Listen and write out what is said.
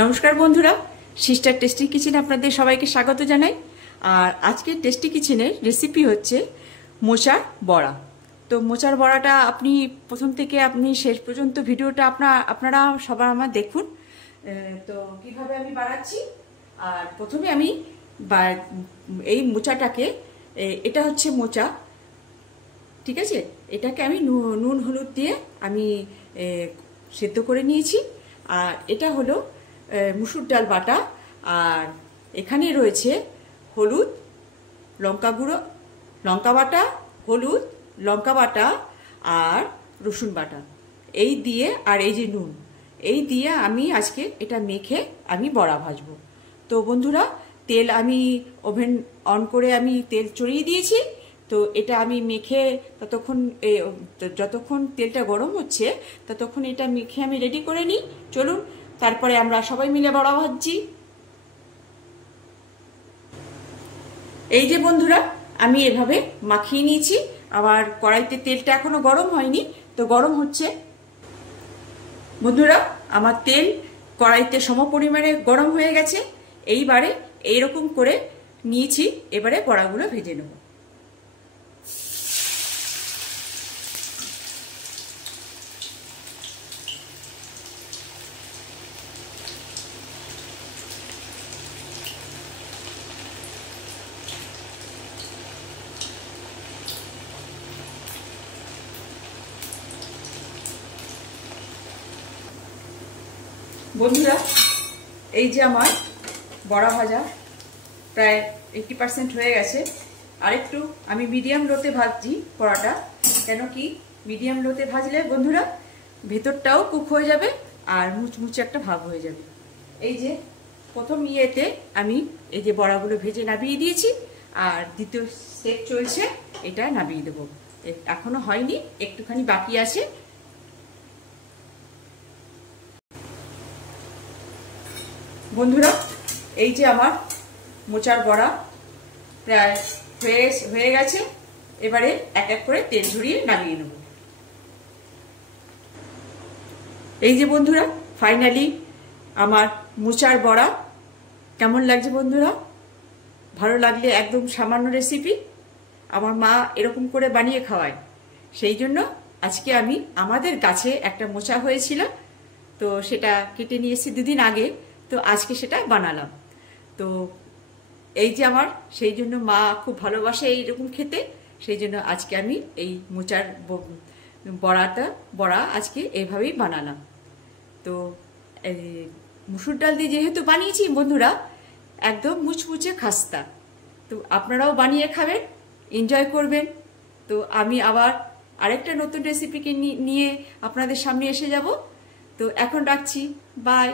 নমস্কার বন্ধুরা, sister tasty কিচেনে আপনাদের সবাইকে স্বাগত জানাই। আর আজকের টেস্টি কিচেনের রেসিপি হচ্ছে মোচার বড়া। তো মোচার বড়াটা আপনি প্রথম থেকে আপনি শেষ পর্যন্ত ভিডিওটা আপনারা সবার আমার দেখুন। তো কিভাবে আমি বানাচ্ছি। আর প্রথমে আমি এই মোচাটাকে, এটা হচ্ছে মোচা, ঠিক আছে, এটাকে আমি নুন হলুদ দিয়ে আমি সেদ্ধ করে নিয়েছি। আর এটা হলো মুসুর ডাল বাটা, আর এখানে রয়েছে হলুদ, লঙ্কা গুঁড়ো, লঙ্কা বাটা, হলুদ, লঙ্কা বাটা আর রসুন বাটা, এই দিয়ে আর এই যে নুন, এই দিয়ে আমি আজকে এটা মেখে আমি বড়া ভাজবো। তো বন্ধুরা, তেল আমি ওভেন অন করে আমি তেল চড়িয়ে দিয়েছি। তো এটা আমি মেখে যতক্ষণ তেলটা গরম হচ্ছে ততক্ষণ এটা মেখে আমি রেডি করে নিই। চলুন, তারপরে আমরা সবাই মিলে বড়া ভাজছি। এই যে বন্ধুরা, আমি এভাবে মাখিয়ে নিয়েছি। আবার কড়াইতে তেলটা এখনো গরম হয়নি, তো গরম হচ্ছে। বন্ধুরা, আমার তেল কড়াইতে সম পরিমাণে গরম হয়ে গেছে। এইবারে এইরকম করে নিয়েছি, এবারে বড়াগুলো ভেজে নেব। বন্ধুরা, এই যে আমার বড়া ভাজা প্রায় 80% হয়ে গেছে। আরেকটু আমি মিডিয়াম লোতে ভাজছি বড়াটা। কেন কি, মিডিয়াম লোতে ভাজলে বন্ধুরা ভেতরটাও কুক হয়ে যাবে আর মুচমুচে একটা ভাব হয়ে যাবে। এই যে প্রথম ইয়েতে আমি এই যে বড়াগুলো ভেজে নামিয়ে দিয়েছি, আর দ্বিতীয় স্টেপ চলছে, এটা নামিয়ে দেবো। এখনো হয়নি, একটুখানি বাকি আছে। বন্ধুরা, এই যে আমার মোচার বড়া প্রায় হয়ে গেছে। এবারে এক এক করে তেল ঝরিয়ে নামিয়ে নেব। এই যে বন্ধুরা, ফাইনালি আমার মোচার বড়া কেমন লাগছে বন্ধুরা? ভালো লাগলে একদম সামান্য রেসিপি, আমার মা এরকম করে বানিয়ে খাওয়ায়, সেই জন্য আজকে আমি আমাদের গাছে একটা মোচা হয়েছিল, তো সেটা কেটে নিয়ে এসেছি দুদিন আগে, তো আজকে সেটা বানালাম। তো এই যে আমার, সেই জন্য মা খুব ভালোবাসে এইরকম খেতে, সেই জন্য আজকে আমি এই মোচার বড়া আজকে এইভাবেই বানালাম। তো মুসুর ডাল দিয়ে যেহেতু বানিয়েছি বন্ধুরা, একদম মুচমুচে খাস্তা। তো আপনারাও বানিয়ে খাবেন, এনজয় করবেন। তো আমি আবার আরেকটা নতুন রেসিপিকে নিয়ে আপনাদের সামনে এসে যাব। তো এখন রাখছি, বাই।